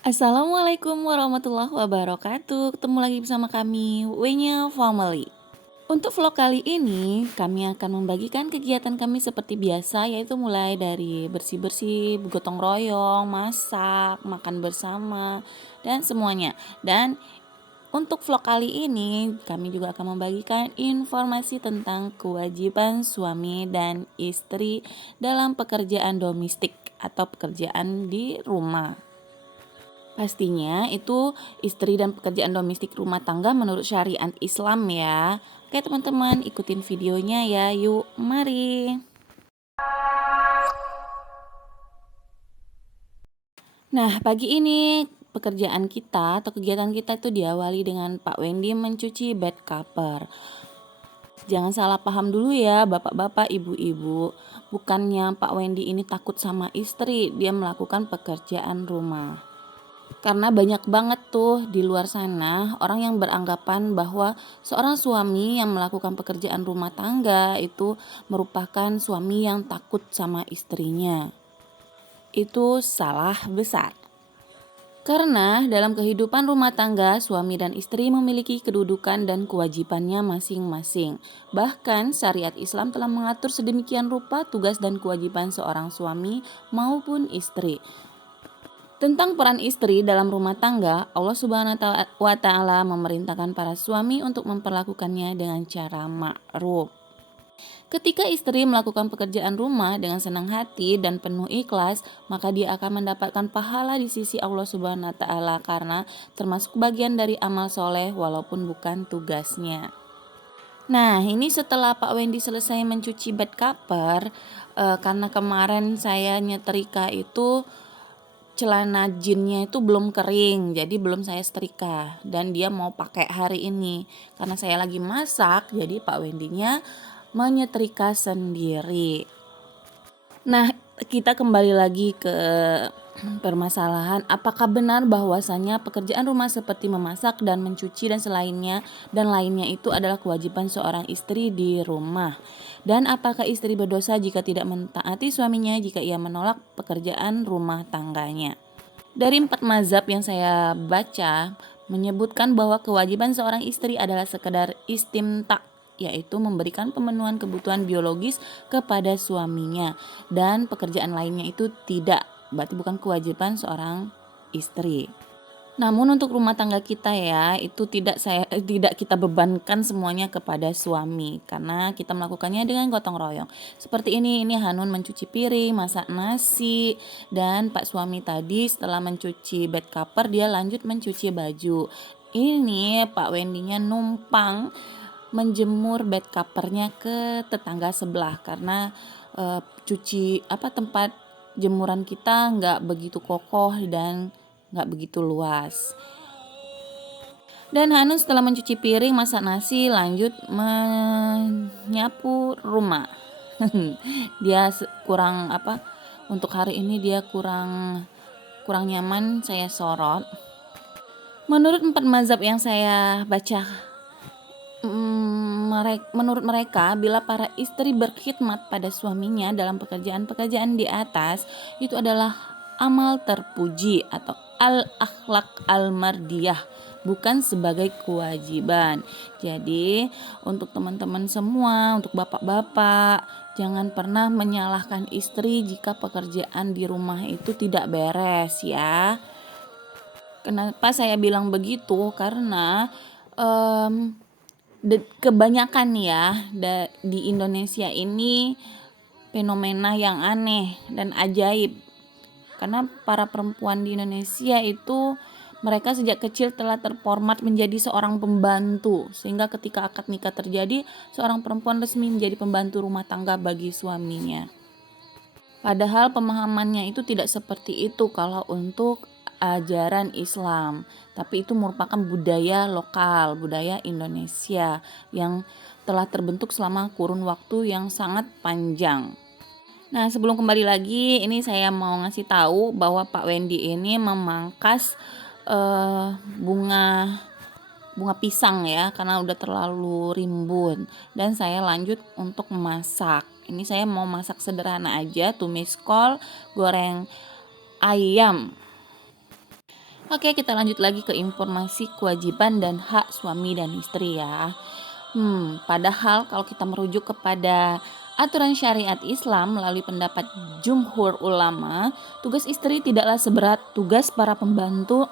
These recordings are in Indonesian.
Assalamualaikum warahmatullahi wabarakatuh. Ketemu lagi bersama kami, Wenya Family. Untuk vlog kali ini, kami akan membagikan kegiatan kami seperti biasa, yaitu mulai dari bersih-bersih, gotong royong, masak, makan bersama, dan semuanya. Dan untuk vlog kali ini, kami juga akan membagikan informasi tentang kewajiban suami dan istri dalam pekerjaan domestik atau pekerjaan di rumah. Pastinya itu istri dan pekerjaan domestik rumah tangga menurut syariat Islam ya. Oke teman-teman, ikutin videonya ya. Yuk, mari. Nah, pagi ini pekerjaan kita atau kegiatan kita itu diawali dengan Pak Wendy mencuci bed cover. Jangan salah paham dulu ya bapak-bapak, ibu-ibu. Bukannya Pak Wendy ini takut sama istri, dia melakukan pekerjaan rumah. Karena banyak banget tuh di luar sana orang yang beranggapan bahwa seorang suami yang melakukan pekerjaan rumah tangga itu merupakan suami yang takut sama istrinya. Itu salah besar. Karena dalam kehidupan rumah tangga, suami dan istri memiliki kedudukan dan kewajibannya masing-masing. Bahkan syariat Islam telah mengatur sedemikian rupa tugas dan kewajiban seorang suami maupun istri. Tentang peran istri dalam rumah tangga, Allah Subhanahu wa taala memerintahkan para suami untuk memperlakukannya dengan cara ma'ruf. Ketika istri melakukan pekerjaan rumah dengan senang hati dan penuh ikhlas, maka dia akan mendapatkan pahala di sisi Allah Subhanahu wa taala karena termasuk bagian dari amal soleh walaupun bukan tugasnya. Nah, ini setelah Pak Wendy selesai mencuci bed cover, karena kemarin saya nyetrika itu celana jeansnya itu belum kering, jadi belum saya setrika dan dia mau pakai hari ini. Karena saya lagi masak, jadi Pak Wendy-nya menyetrika sendiri. Nah, kita kembali lagi ke permasalahan apakah benar bahwasanya pekerjaan rumah seperti memasak dan mencuci dan lainnya itu adalah kewajiban seorang istri di rumah. Dan apakah istri berdosa jika tidak mentaati suaminya jika ia menolak pekerjaan rumah tangganya? Dari 4 mazhab yang saya baca menyebutkan bahwa kewajiban seorang istri adalah sekedar istimta, yaitu memberikan pemenuhan kebutuhan biologis kepada suaminya, dan pekerjaan lainnya itu tidak, berarti bukan kewajiban seorang istri. Namun untuk rumah tangga kita ya, itu tidak kita bebankan semuanya kepada suami karena kita melakukannya dengan gotong royong. Seperti ini Hanun mencuci piring, masak nasi, dan Pak suami tadi setelah mencuci bed cover dia lanjut mencuci baju. Ini Pak Wendy-nya numpang menjemur bed covernya ke tetangga sebelah karena tempat jemuran kita nggak begitu kokoh dan nggak begitu luas. Dan Hanun setelah mencuci piring, masak nasi, lanjut menyapu rumah. Dia kurang untuk hari ini dia kurang nyaman, saya sorot. Menurut 4 mazhab yang saya baca, menurut mereka bila para istri berkhidmat pada suaminya dalam pekerjaan-pekerjaan di atas itu adalah amal terpuji atau al-akhlak al-mardiyah, bukan sebagai kewajiban. Jadi untuk teman-teman semua, untuk bapak-bapak, jangan pernah menyalahkan istri jika pekerjaan di rumah itu tidak beres ya. Kenapa saya bilang begitu? Karena kebanyakan ya di Indonesia ini fenomena yang aneh dan ajaib. Karena para perempuan di Indonesia itu mereka sejak kecil telah terformat menjadi seorang pembantu, sehingga ketika akad nikah terjadi, seorang perempuan resmi menjadi pembantu rumah tangga bagi suaminya. Padahal pemahamannya itu tidak seperti itu kalau untuk ajaran Islam, tapi itu merupakan budaya lokal, budaya Indonesia yang telah terbentuk selama kurun waktu yang sangat panjang. Nah, sebelum kembali lagi, ini saya mau ngasih tahu bahwa Pak Wendy ini memangkas bunga pisang ya, karena udah terlalu rimbun. Dan saya lanjut untuk memasak. Ini saya mau masak sederhana aja, tumis kol, goreng ayam. Oke, kita lanjut lagi ke informasi kewajiban dan hak suami dan istri ya. Padahal kalau kita merujuk kepada aturan syariat Islam melalui pendapat jumhur ulama, tugas istri tidaklah seberat tugas para pembantu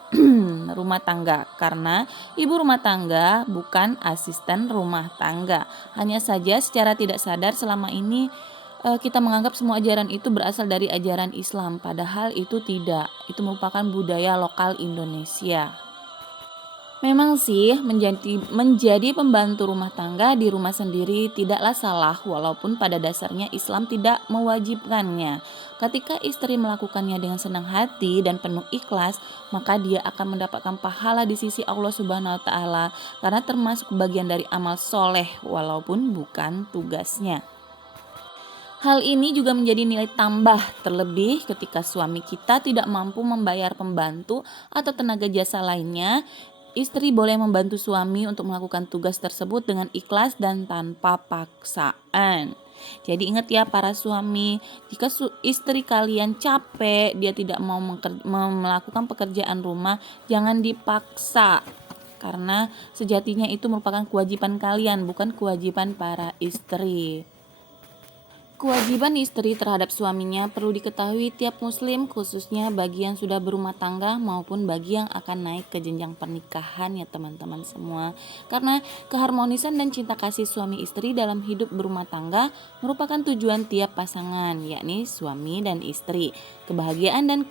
rumah tangga karena ibu rumah tangga bukan asisten rumah tangga. Hanya saja secara tidak sadar selama ini kita menganggap semua ajaran itu berasal dari ajaran Islam, padahal itu tidak. Itu merupakan budaya lokal Indonesia. Memang sih menjadi pembantu rumah tangga di rumah sendiri tidaklah salah walaupun pada dasarnya Islam tidak mewajibkannya. Ketika istri melakukannya dengan senang hati dan penuh ikhlas, maka dia akan mendapatkan pahala di sisi Allah Subhanahu wa taala karena termasuk bagian dari amal soleh walaupun bukan tugasnya. Hal ini juga menjadi nilai tambah terlebih ketika suami kita tidak mampu membayar pembantu atau tenaga jasa lainnya. Istri boleh membantu suami untuk melakukan tugas tersebut dengan ikhlas dan tanpa paksaan. Jadi ingat ya para suami, jika istri kalian capek, dia tidak mau melakukan pekerjaan rumah, jangan dipaksa. Karena sejatinya itu merupakan kewajiban kalian, bukan kewajiban para istri. Kewajiban istri terhadap suaminya perlu diketahui tiap muslim, khususnya bagi yang sudah berumah tangga maupun bagi yang akan naik ke jenjang pernikahan ya teman-teman semua. Karena keharmonisan dan cinta kasih suami istri dalam hidup berumah tangga merupakan tujuan tiap pasangan, yakni suami dan istri. Kebahagiaan dan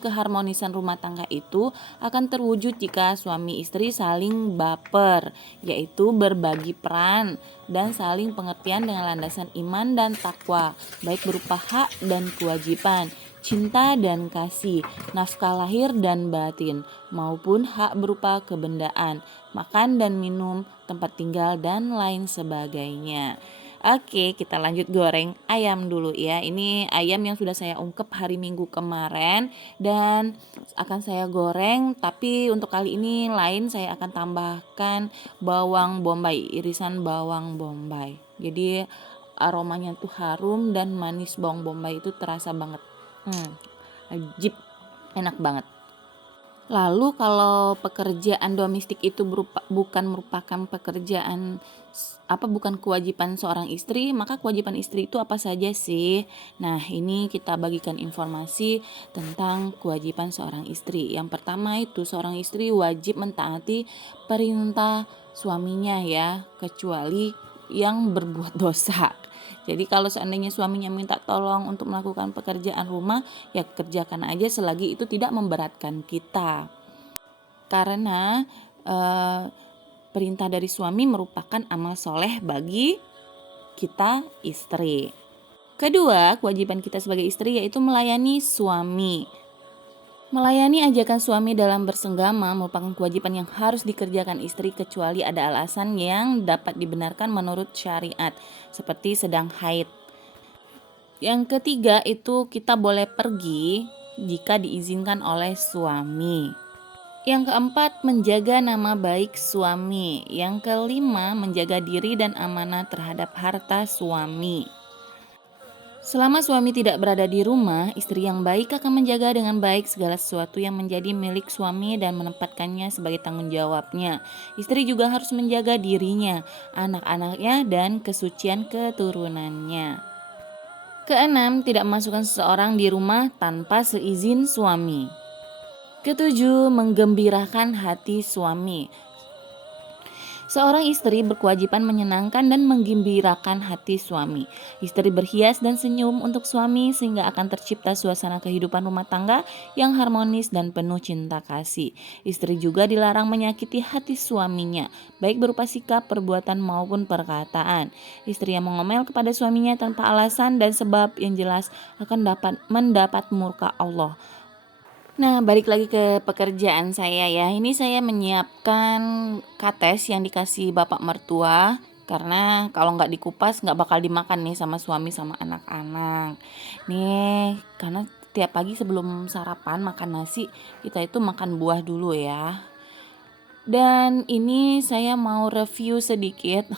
keharmonisan rumah tangga itu akan terwujud jika suami istri saling baper, yaitu berbagi peran dan saling pengertian dengan landasan iman dan takwa, baik berupa hak dan kewajiban, cinta dan kasih, nafkah lahir dan batin, maupun hak berupa kebendaan, makan dan minum, tempat tinggal, dan lain sebagainya. Oke, kita lanjut goreng ayam dulu ya. Ini ayam yang sudah saya ungkep hari Minggu kemarin dan akan saya goreng, tapi untuk kali ini lain, saya akan tambahkan bawang bombay, irisan bawang bombay. Jadi aromanya tuh harum dan manis bawang bombay itu terasa banget. Ajib, enak banget. Lalu kalau pekerjaan domestik itu bukan merupakan bukan kewajiban seorang istri, maka kewajiban istri itu apa saja sih? Nah, ini kita bagikan informasi tentang kewajiban seorang istri. Yang pertama itu seorang istri wajib mentaati perintah suaminya ya, kecuali yang berbuat dosa. Jadi kalau seandainya suaminya minta tolong untuk melakukan pekerjaan rumah, ya kerjakan aja selagi itu tidak memberatkan kita. Karena perintah dari suami merupakan amal soleh bagi kita istri. Kedua, kewajiban kita sebagai istri yaitu melayani suami. Melayani ajakan suami dalam bersenggama merupakan kewajiban yang harus dikerjakan istri kecuali ada alasan yang dapat dibenarkan menurut syariat, seperti sedang haid. Yang ketiga itu kita boleh pergi jika diizinkan oleh suami. Yang keempat, menjaga nama baik suami. Yang kelima, menjaga diri dan amanah terhadap harta suami. Selama suami tidak berada di rumah, istri yang baik akan menjaga dengan baik segala sesuatu yang menjadi milik suami dan menempatkannya sebagai tanggung jawabnya. Istri juga harus menjaga dirinya, anak-anaknya, dan kesucian keturunannya. Keenam, tidak memasukkan seseorang di rumah tanpa seizin suami. Ketujuh, menggembirakan hati suami. Seorang istri berkewajiban menyenangkan dan menggembirakan hati suami. Istri berhias dan senyum untuk suami sehingga akan tercipta suasana kehidupan rumah tangga yang harmonis dan penuh cinta kasih. Istri juga dilarang menyakiti hati suaminya, baik berupa sikap, perbuatan maupun perkataan. Istri yang mengomel kepada suaminya tanpa alasan dan sebab yang jelas akan mendapat murka Allah. Nah, balik lagi ke pekerjaan saya ya. Ini saya menyiapkan kates yang dikasih bapak mertua. Karena kalau nggak dikupas nggak bakal dimakan nih sama suami sama anak-anak. Nih, karena tiap pagi sebelum sarapan makan nasi, kita itu makan buah dulu ya. Dan ini saya mau review sedikit.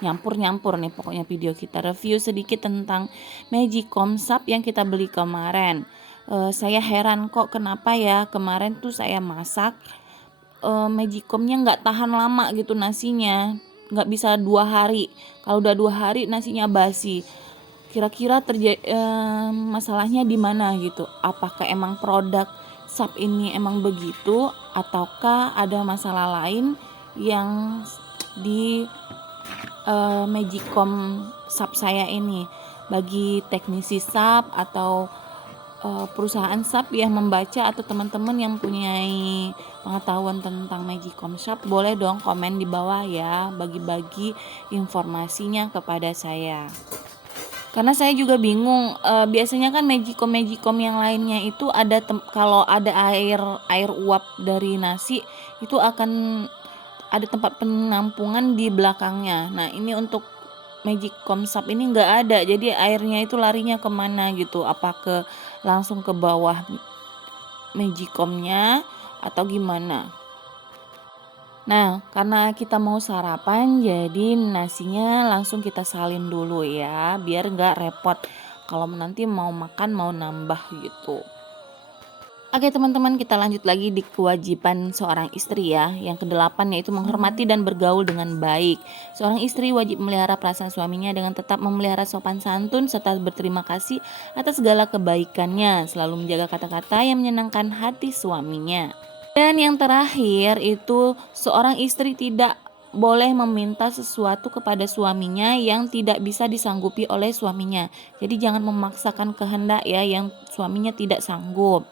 Nyampur-nyampur nih pokoknya video kita. Review sedikit tentang Magicom Sub yang kita beli kemarin. Saya heran kok kenapa ya kemarin tuh saya masak, magicomnya nggak tahan lama gitu nasinya, nggak bisa 2 hari. Kalau udah 2 hari nasinya basi. Kira-kira masalahnya di mana gitu? Apakah emang produk SAP ini emang begitu, ataukah ada masalah lain yang di magicom SAP saya ini? Bagi teknisi SAP atau perusahaan SAP yang membaca atau teman-teman yang mempunyai pengetahuan tentang magicom SAP, boleh dong komen di bawah ya, bagi-bagi informasinya kepada saya. Karena saya juga bingung, biasanya kan magicom yang lainnya itu ada kalau ada air uap dari nasi itu akan ada tempat penampungan di belakangnya. Nah, ini untuk magicom SAP ini nggak ada, jadi airnya itu larinya kemana gitu, langsung ke bawah magicomnya atau gimana. Nah, karena kita mau sarapan, jadi nasinya langsung kita salin dulu ya, biar nggak repot kalau nanti mau makan mau nambah gitu. Oke teman-teman, kita lanjut lagi di kewajiban seorang istri ya. Yang ke-8 yaitu menghormati dan bergaul dengan baik. Seorang istri wajib memelihara perasaan suaminya dengan tetap memelihara sopan santun serta berterima kasih atas segala kebaikannya, selalu menjaga kata-kata yang menyenangkan hati suaminya. Dan yang terakhir itu seorang istri tidak boleh meminta sesuatu kepada suaminya yang tidak bisa disanggupi oleh suaminya. Jadi jangan memaksakan kehendak ya yang suaminya tidak sanggup.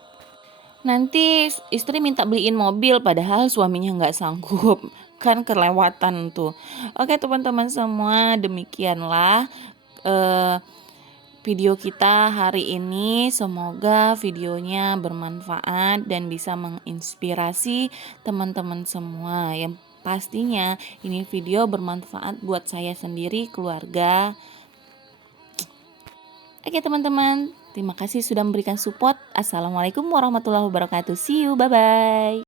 Nanti istri minta beliin mobil padahal suaminya nggak sanggup, kan kelewatan tuh. Oke teman-teman semua, demikianlah video kita hari ini. Semoga videonya bermanfaat dan bisa menginspirasi teman-teman semua. Yang pastinya ini video bermanfaat buat saya sendiri, keluarga. Oke teman-teman, terima kasih sudah memberikan support. Assalamualaikum warahmatullahi wabarakatuh. See you, bye-bye.